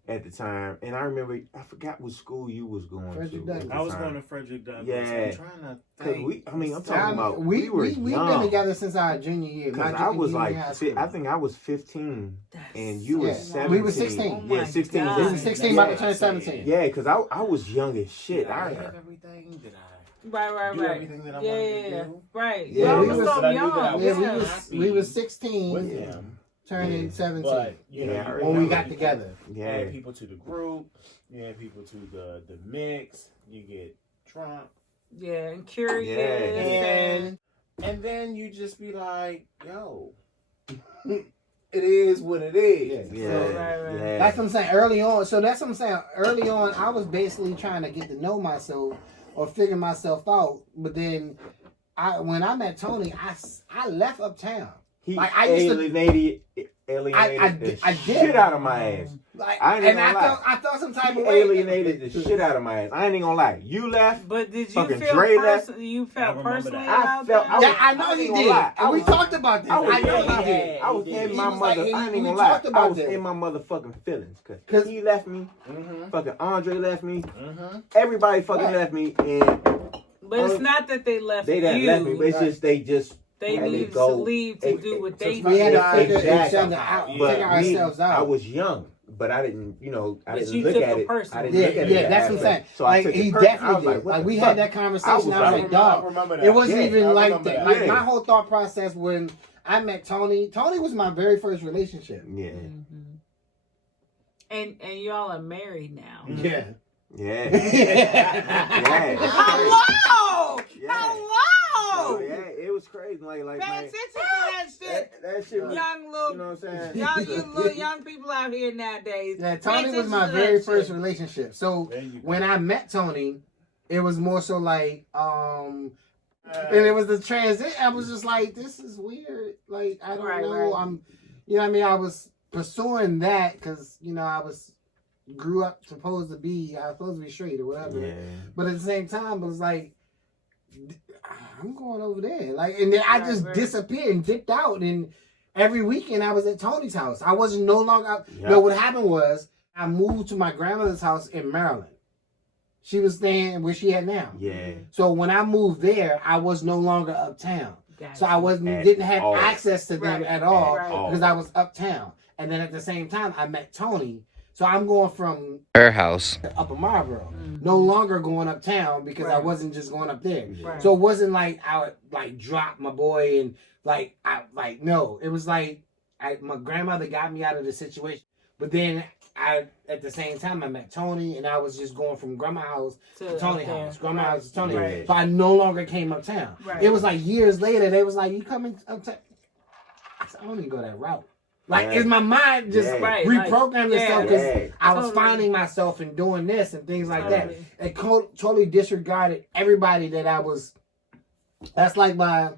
At the time, and I remember, I forgot what school you was going Frederick to. Douglass. I was going to Frederick Douglass. Yeah. I'm trying to think. I'm talking about we were we've young. been together since our junior year. Because I was like, I think I was 15, and you were 17. We were 16. Yeah, 16. We were 16 about to turn 17. Yeah, because I was young as shit. I have everything. Did I? Right. Do everything that I wanted to do? Right. Yeah, we was so young. We was 16. With him. Turning 17. But, when we got together. You add people to the group. You add people to the mix. You get drunk. Yeah, and curious. And then you just be like, yo, it is what it is. Yeah. That's what I'm saying. Early on. So that's what I'm saying. Early on, I was basically trying to get to know myself or figure myself out. But then when I met Tony, I left Uptown. He I alienated the shit out of my ass. I felt some type of way. Alienated the shit out of my ass. I ain't even gonna lie. You left. But did you fucking feel Dre left. you felt personally I about felt. that? I know he did. And we talked about this. I know he did. I was in my mother. I ain't even we gonna lie. talked about I was this. in my motherfucking feelings because he left me. Fucking Andre left me. Mm-hmm. Everybody fucking left me, and but it's not that they left they didn't you. left me. But it's just they had needed go. to leave to do what they We had did. to figure each Exactly. other out, But figure ourselves out. I was young, but I didn't, I didn't you look took at it it. personally. I didn't look at it. Yeah, that's what I'm saying. So I Like, took he it personally. I definitely was did. what Like, the we fuck? had that conversation. I was like, I dog. remember that. It wasn't Yeah, even I like remember that. that. Like, Yeah. my whole thought process when I met Tony was my very first relationship. Yeah. And y'all are married now. Yeah. Yeah. Yeah. Hello! Yeah. Hello! Yeah, it was crazy. Like Pay man, attention to that shit. that shit was, Young little, you know what I'm saying? you little young people out here nowadays. Yeah, Pay Tony was attention my to very that first shit. relationship. So There you go. when I met Tony, it was more so like And it was the transit. I was just like, this is weird. Like, I don't know. Right. I'm, you know what I mean? I was pursuing that because, you know, I was supposed to be straight or whatever. Yeah. But at the same time, it was like, I'm going over there. Like, and then I just disappeared and dipped out. And every weekend I was at Tony's house. I wasn't no longer out. Yep. No, what happened was I moved to my grandmother's house in Maryland. She was staying where she at now. Yeah. So when I moved there, I was no longer uptown. Gotcha. So I didn't have all. access to them at all Right. because I was uptown. And then at the same time, I met Tony. So I'm going from her house to Upper Marlboro, no longer going uptown because I Right. wasn't just going up there. Right. So it wasn't like I would like drop my boy and no. It was like my grandmother got me out of the situation. But then at the same time I met Tony and I was just going from grandma's house to Tony's house, grandma's house to Tony's Right. house. So I no longer came uptown. Right. It was like years later they was like, you coming uptown? I said, I don't even go that route. Like, Yeah. is my mind just Right, reprogrammed like, itself because yeah. I was Totally. finding myself and doing this and things like that. Totally. And totally disregarded everybody that I was. That's like I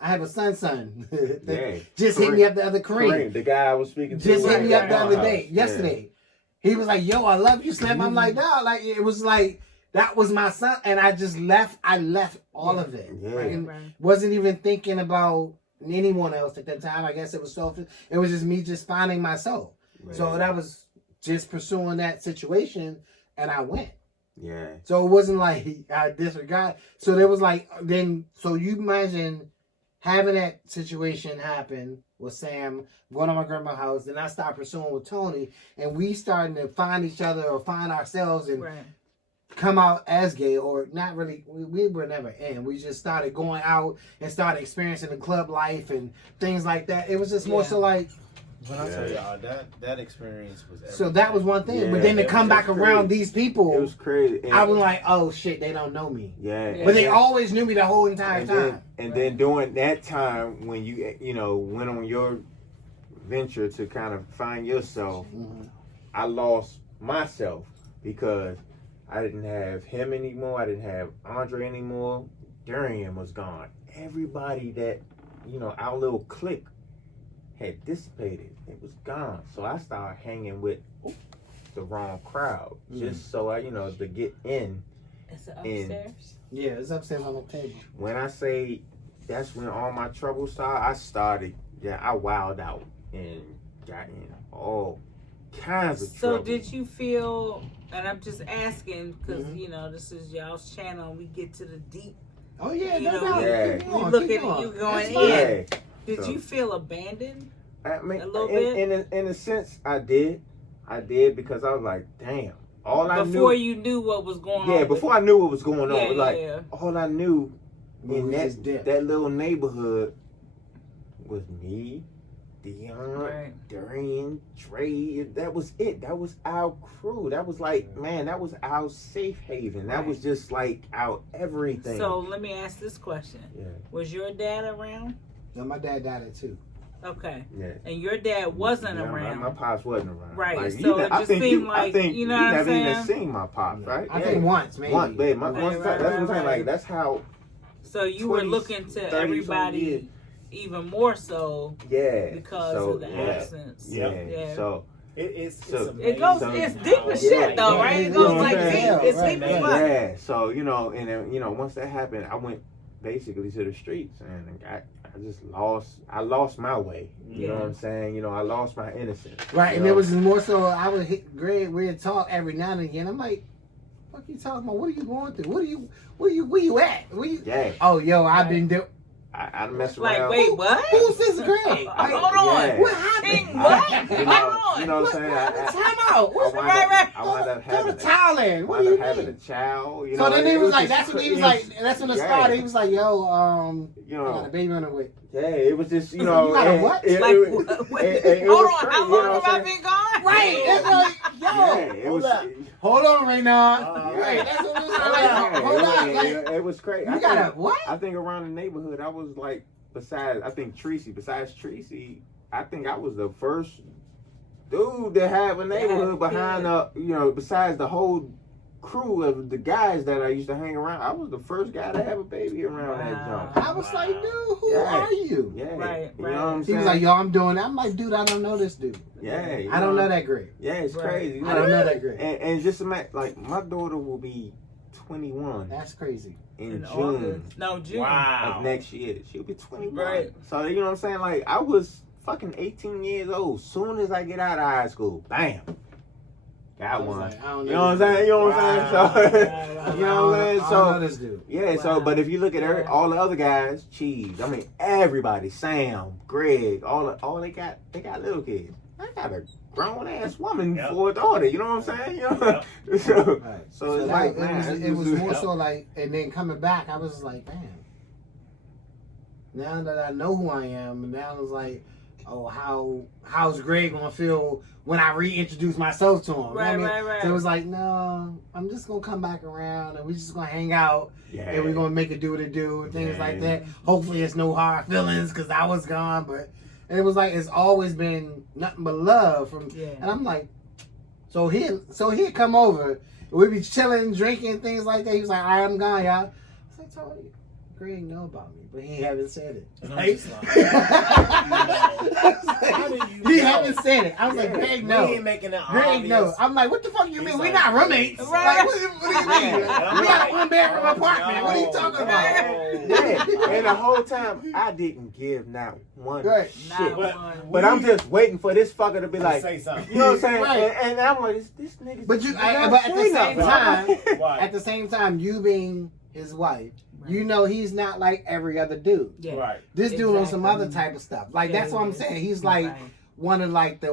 have a son that Yeah. just hit me up the other Kareem. The guy I was speaking to. Just hit me up the at other my day, house. yesterday. He was like, yo, I love you, Slim. I'm like, no, like, it was like, that was my son. And I just left all of it. Yeah. And Right. wasn't even thinking about anyone else at that time. I guess it was selfish. It was just me just finding myself. Yeah. So that was just pursuing that situation, and I went. Yeah. So it wasn't like I disregard. So there was like, so you imagine having that situation happen with Sam, going to my grandma's house, then I started pursuing with Tony, and we starting to find each other or find ourselves and Right. come out as gay, or not really. We were never in. We just started going out and started experiencing the club life and things like that. It was just more so like, When I tell y'all that experience was everything. so that was one thing. Yeah, but then to it come was back crazy. around these people, It was crazy. And, I was like, oh shit, they don't know me. yeah. But they always knew me the whole entire time. And then during that time when you went on your venture to kind of find yourself, I lost myself because I didn't have him anymore. I didn't have Andre anymore. Darian was gone. Everybody that, our little clique had dissipated. It was gone. So I started hanging with the wrong crowd just so I, to get in. Is it upstairs? Yeah, it's upstairs on the table. When I say that's when all my troubles started, I wilded out and got in all kinds of So trouble. did you feel, and I'm just asking because this is y'all's channel and we get to the deep. Oh yeah, You no know, doubt. yeah. Keep We going, look keep at going. you going That's in. fine. Did So- you feel abandoned? I mean, a little bit? in a sense, I did because I was like, damn. All I Before knew, you knew what was going on. yeah, before I knew what was going on, Yeah, it was like yeah. all I knew When in we just dipped. that little neighborhood was me, Dion, Right. Darian, Trey. That was it. That was our crew. That was like, man, that was our safe haven. That Right. was just like our everything. So let me ask this question: yeah, was your dad around? No, my dad died at 2. Okay, yeah. and your dad wasn't Yeah, around. My pops wasn't around. Right, Like, so it just seemed I like, think you know what I'm never even saying? seen my pops, right? I think once, maybe. Once, babe. Right, That's what I'm saying. right. Like, that's how. So you were 20, looking to 30 everybody years. even more so Yeah. because so, of the yeah, absence. Yeah. So. It's So- amazing. It goes. So- It's deep as Yeah, shit, though, yeah, right? it It goes is. like Yeah, deep. It's right, deep as right. fuck. Yeah. So and then once that happened, I went basically to the streets, and I just lost my way. You know what I'm saying? I lost my innocence. Right, you and know? it was more so I would hit Greg. We'd talk every now and again. I'm like, "What you talking about? What are you going through? Where you at? Where you?" Yeah. Oh, yo, I've been doing. I mess Like, around. wait, what? Who's this Greg? Hold on. Yeah. What happened? What? You know, Hold on. you know what I'm saying? Time out. What's I right? wound up Go to having Thailand. What wound do up you having a mean? child. You So know, then it he was just like, that's when he was like, that's when it yeah. started. He was like, yo, You I got a know, baby on the way. yeah, it was just, You got a what? Like, wait, hold on. How long have I been gone? Right. It's like, yo, Yeah, it was. hold on, Raynard. Right. That's what it was like. Yeah, Hold on. Like, it was crazy. you got a what? I think around the neighborhood, I was like, besides Tracy, I think I was the first dude to have a neighborhood behind besides the whole crew of the guys that I used to hang around. I was the first guy to have a baby around that joint. I was like, dude, who are you? Yeah. Right, You know what I'm saying? He was like, yo, I'm doing that. I'm like, dude, I don't know this dude. Yeah. I don't know that Greg. Yeah, it's crazy. You I don't know that Greg. And just imagine, like, my daughter will be 21 That's crazy. in June August. No, June. of next year. She'll be 21. Right. So, you know what I'm saying? Like, I was fucking 18 years old. Soon as I get out of high school, bam. Got one. Like, I don't You know what I'm saying? You know what I'm saying? So, you know what I'm saying? I don't know this dude. Yeah, so, but if you look at all the other guys, Cheese, I mean, everybody, Sam, Greg, all they got little kids. I got a grown ass woman for a daughter, you know what I'm saying? You know? So it's like, man, it was more so like, and then coming back, I was like, man, now that I know who I am, and now it's like, oh, how's Greg gonna feel when I reintroduce myself to him? Right, you know what I mean? right. So it was like, no, I'm just gonna come back around, and we're just gonna hang out, and we're gonna make it do what it do, and things like that. Hopefully, it's no hard feelings because I was gone, but it was like it's always been nothing but love from. And I'm like, so he'd come over, we'd be chilling, drinking, things like that. He was like, all right, I'm gone, y'all. I was like, Tony, Greg know about me, but he haven't said it. And I'm just like, how do you He know? haven't said it. I was like, Greg, no. We ain't making it Greg, obvious. no. I'm like, what the fuck you mean? He's We like, not roommates. Right. Like, what do you mean? We got a one-bedroom apartment. What are you talking about? yeah. And the whole time, I didn't give not one Right. shit. Not But I'm just waiting for this fucker to be like, say something. you know what I'm saying? Right. And I'm like, this nigga. But you, not but at the say same nothing. time, Right. at the same time, you being his wife, you know he's not like every other dude. Yeah. Right. This dude on some Exactly. other type of stuff. Like Yeah, that's what I'm he is. saying. He's like Right. one of like the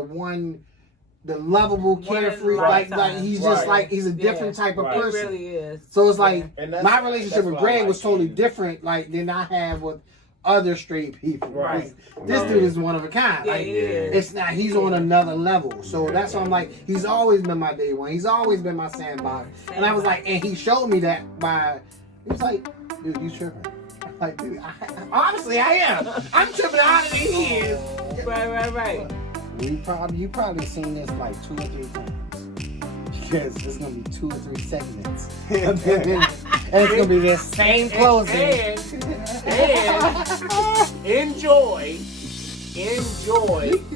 lovable, One in a carefree. Like lifetime. he's just Right. like he's a different type of Right. It person. really is. So it's like And that's- my relationship that's with what I Greg like was totally too. different, like than I have with other straight people. Right. This dude is one of a kind. Yeah, Like he is. it's not. He's on another level. So that's why I'm like. He's always been my day one. He's always been my sandbox. And I was like, and he showed me that by. He was like, dude, you tripping? I'm like, dude, honestly, I am. I'm tripping harder than he is. Right. You probably seen this like 2 or 3 times. Because there's gonna be 2 or 3 segments. And it's gonna be this same closing. And enjoy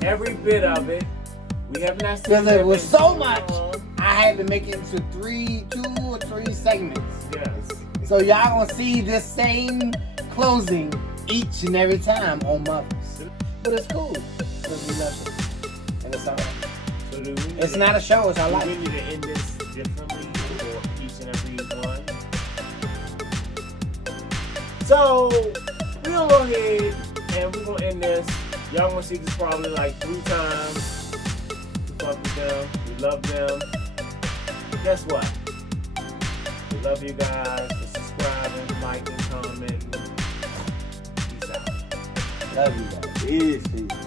every bit of it. We have not seen Because it was it so much, I had to make it into 2 or 3 segments. Yes. So y'all gonna see this same closing each and every time on Mothers. But it's cool. Because we love it. And it's alright. So do we It's not a show, it's our do life. we need to end this differently for each and every one? So we're gonna go ahead and we're gonna end this. Y'all gonna see this probably like 3 times. We fuck with them. We love them. Guess what? We love you guys for subscribing, liking, commenting. Peace out. Love you guys. Peace.